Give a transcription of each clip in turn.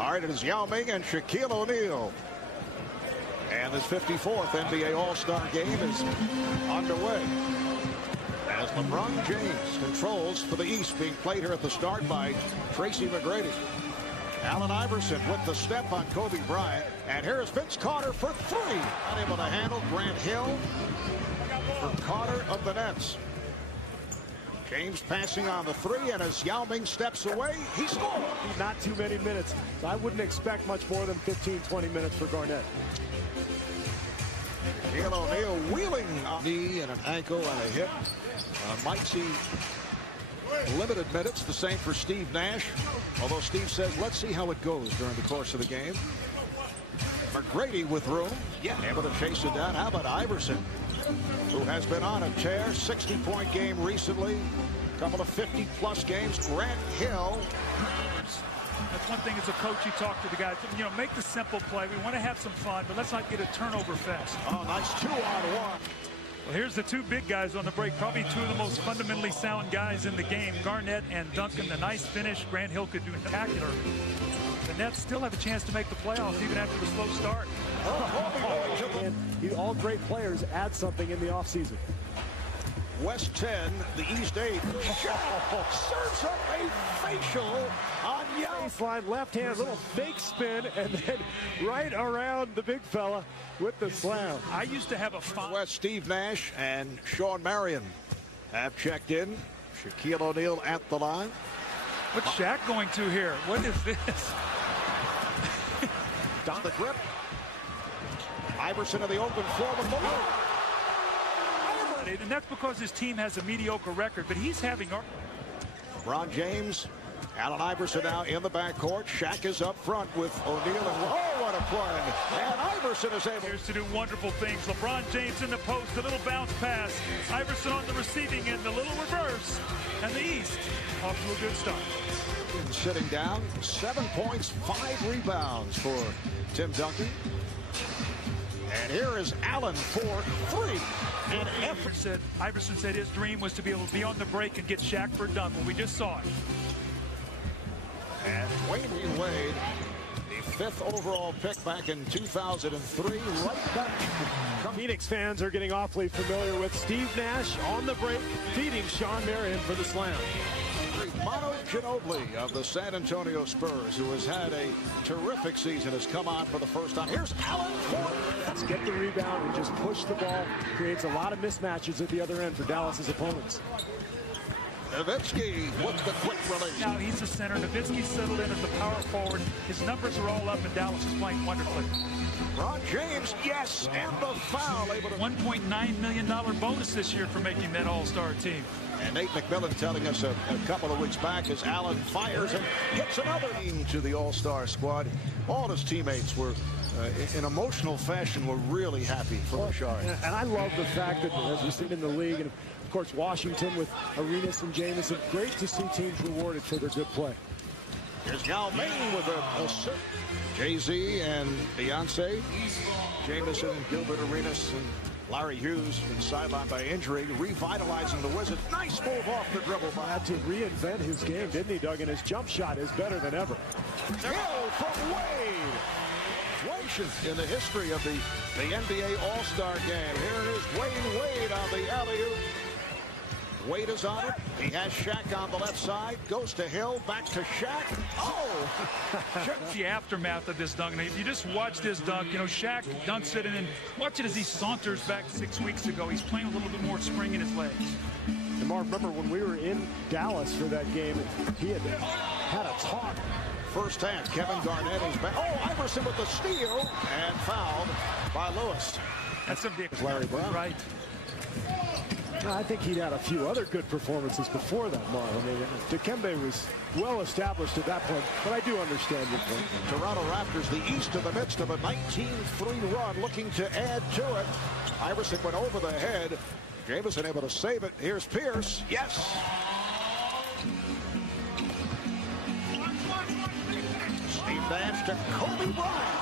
All right, it is Yao Ming and Shaquille O'Neal. And this 54th NBA All-Star game is underway. As LeBron James controls for the East, being played here at the start by Tracy McGrady. Allen Iverson with the step on Kobe Bryant. And here's Vince Carter for three. Unable to handle Grant Hill for Carter of the Nets. James passing on the three, and as Yao Ming steps away, he scores. Not too many minutes, so I wouldn't expect much more than 15-20 minutes for Garnett. Shaquille O'Neal wheeling a knee and an ankle and a hip. Might see limited minutes. The same for Steve Nash. Although Steve says, let's see how it goes during the course of the game. McGrady with room. Able to chase it down. How about Iverson, who has been on a tear? 60-point game recently. A couple of 50-plus games. Grant Hill. That's one thing as a coach, you talk to the guys. You know, make the simple play. We want to have some fun, but let's not get a turnover fest. Oh, nice 2-on-1. Well, here's the two big guys on the break. Probably two of the most fundamentally sound guys in the game. Garnett and Duncan. The nice finish. Grant Hill could do spectacular. The Nets still have a chance to make the playoffs even after the slow start. And all great players add something in the offseason. West 10, the East 8. Serves up a facial on Yao. Baseline left hand, little fake spin, and then right around the big fella with the slam. I used to have a fun. West, Steve Nash and Sean Marion have checked in. Shaquille O'Neal at the line. What's Shaq going to here? What is this? Down the grip. Iverson in the open floor with the low. And that's because his team has a mediocre record, but he's having... LeBron James, Allen Iverson now in the backcourt. Shaq is up front with O'Neal, and oh, what a play. And Iverson is able to do wonderful things. LeBron James in the post, a little bounce pass. Iverson on the receiving end, a little reverse. And the East off to a good start. Sitting down, 7 points, 5 rebounds for Tim Duncan. And here is Allen for three. And Iverson said his dream was to be able to be on the break and get Shaq for a dunk. Well, we just saw it. And Dwayne Wade, the 5th overall pick back in 2003, right back. Phoenix fans are getting awfully familiar with Steve Nash on the break, feeding Sean Marion for the slam. Manu Ginobili of the San Antonio Spurs, who has had a terrific season, has come on for the first time. Here's Allen for. Let's get the rebound and just push the ball. Creates a lot of mismatches at the other end for Dallas's opponents. Nowitzki with the quick release. Now he's the center. Nowitzki settled in as the power forward. His numbers are all up, and Dallas is playing wonderfully. Ron James, yes, and the foul. Able to $1.9 million bonus this year for making that All-Star team. And Nate McMillan telling us a couple of weeks back as Allen fires and hits another team to the All-Star squad. All his teammates were, in emotional fashion, were really happy for Richard. And I love the fact that, as we've seen in the league, and of course Washington with Arenas and Jamison, great to see teams rewarded for their good play. Here's Yao Ming with a Jay-Z and Beyonce. Jamison and Gilbert Arenas and Larry Hughes been sidelined by injury, revitalizing the Wizards. Nice move off the dribble. Had to reinvent his game, didn't he, Doug? And his jump shot is better than ever. Hill from Wade. In the history of the NBA All-Star game. Here it is Wade on the alley-oop. Wade is on it. He has Shaq on the left side. Goes to Hill. Back to Shaq. Oh! The aftermath of this dunk. If you just watch this dunk, you know, Shaq dunks it, and then watch it as he saunters back 6 weeks ago. He's playing a little bit more spring in his legs. And Mark, remember when we were in Dallas for that game, he had a talk. First half, Kevin Garnett is back. Oh, Iverson with the steal and fouled by Lewis. That's a big Larry Brown. Right. I think he'd had a few other good performances before that, Mark. I mean, Dikembe was well established at that point, but I do understand your point. Toronto Raptors, the East in the midst of a 19-3 run, looking to add to it. Iverson went over the head. Jamison able to save it. Here's Pierce. Yes. Steve Nash to Kobe Bryant.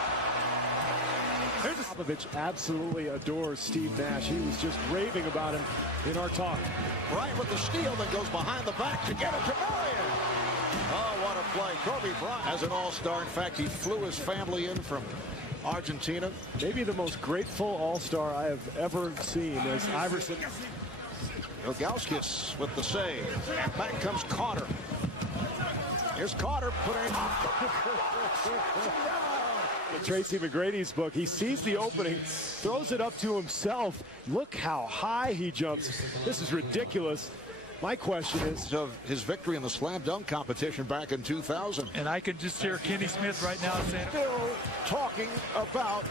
Popovich absolutely adores Steve Nash. He was just raving about him in our talk. Bryant with the steal that goes behind the back to get it to Marion. Oh, what to play. Kobe Bryant as an all-star. In fact, he flew his family in from Argentina. Maybe the most grateful all-star I have ever seen as Iverson. Ilgauskas with the save. And back comes Carter. Here's Carter putting Tracy McGrady's book. He sees the opening, throws it up to himself. Look how high he jumps. This is ridiculous. My question is of his victory in the slam dunk competition back in 2000. And I can just hear Kenny Smith right now saying, Still talking about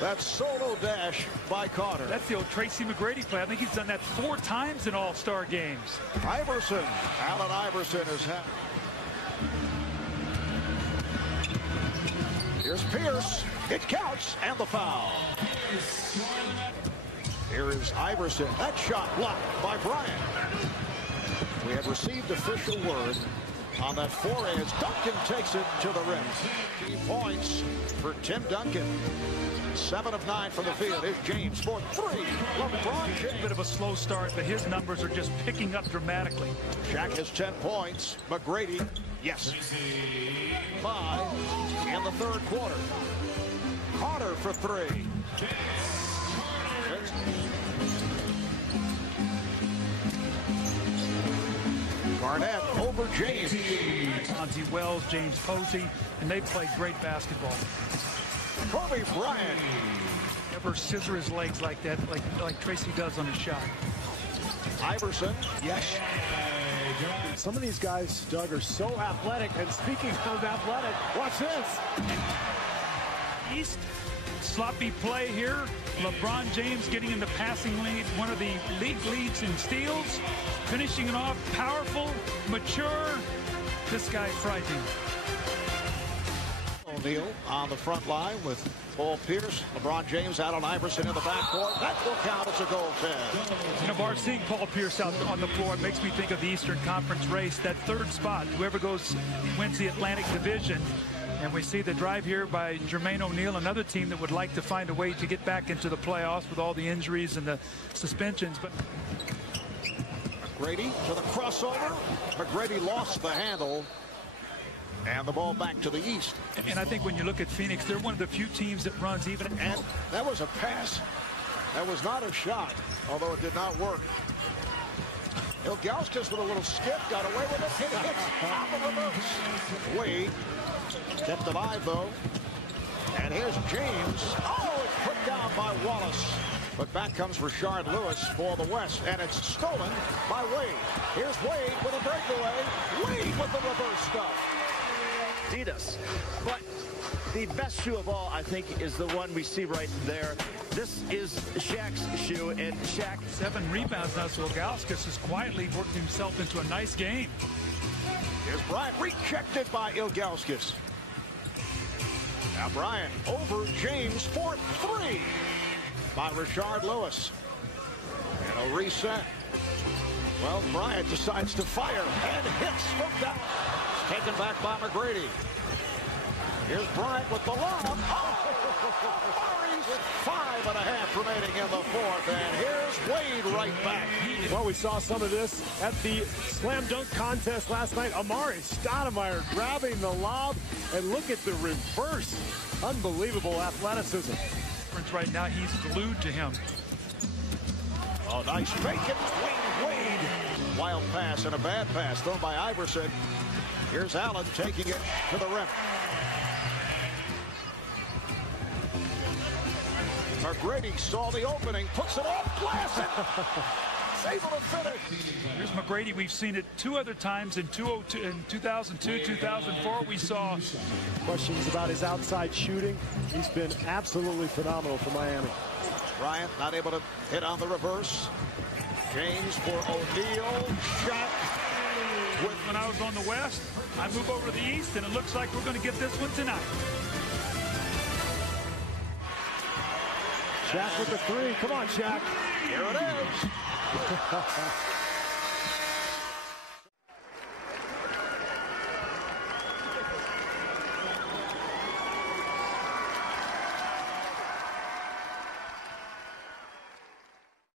that solo dash by Carter. that's the old Tracy McGrady play. I think he's done that 4 times in all-star games. Iverson. Allen Iverson is happy. Here's Pierce. It counts, and the foul. Here is Iverson. That shot blocked by Bryant. We have received official word on that foray as Duncan takes it to the rim. 3 points for Tim Duncan. 7 of 9 from the field. Here's James for 3. LeBron James. A bit of a slow start, but his numbers are just picking up dramatically. Shaq has 10 points. McGrady, yes. 5 in the third quarter. Carter for 3. Garnett over James. Fonzie Wells, James Posey, and they played great basketball. Kobe Bryant. Never scissor his legs like that, like Tracy does on his shot. Iverson, yes. some of these guys, Doug, are so athletic. And speaking of athletic, watch this. East, sloppy play here. LeBron James getting in the passing lead, one of the league leads in steals, finishing it off, powerful, mature. This guy's frightening. O'Neal on the front line with Paul Pierce, LeBron James out on Iverson in the backcourt. That will count as a goaltend. You know, Bart, seeing Paul Pierce out on the floor, it makes me think of the Eastern Conference race. That third spot, whoever wins the Atlantic Division. And we see the drive here by Jermaine O'Neal, another team that would like to find a way to get back into the playoffs with all the injuries and the suspensions. But McGrady to the crossover. McGrady lost the handle. And the ball back to the East. And I think when you look at Phoenix, they're one of the few teams that runs even. And that was a pass. That was not a shot, although it did not work. Ilgauskas with a little skip, got away with it. Hit on the reverse. Wade kept alive, though. And here's James. Oh, it's put down by Wallace. But back comes Rashard Lewis for the West, and it's stolen by Wade. Here's Wade with a breakaway. Wade with the reverse stuff. Adidas. But the best shoe of all, I think, is the one we see right there. This is Shaq's shoe, and Shaq. 7 rebounds now, so Ilgauskas has quietly worked himself into a nice game. Here's Bryant, rejected by Ilgauskas. Now Bryant over James for 3 by Rashard Lewis. And a reset. Well, Bryant decides to fire and hits from down. Taken back by McGrady. Here's Bryant with the lob. Murray's with 5.5 remaining in the fourth. And here's Wade right back. Well, we saw some of this at the slam dunk contest last night. Amari Stoudemire grabbing the lob. And look at the reverse. Unbelievable athleticism. Right now, he's glued to him. Oh, nice fake it. Wade. Wild pass and a bad pass thrown by Iverson. Here's Allen taking it to the rim. McGrady saw the opening, puts it off glass, and able to finish. Here's McGrady. We've seen it 2 other times in 2002, 2004. We saw questions about his outside shooting. He's been absolutely phenomenal for Miami. Bryant not able to hit on the reverse. James for O'Neal. Shot. When I was on the West, I move over to the East, and it looks like we're going to get this one tonight. Shaq with the 3. Come on, Shaq. Here it is.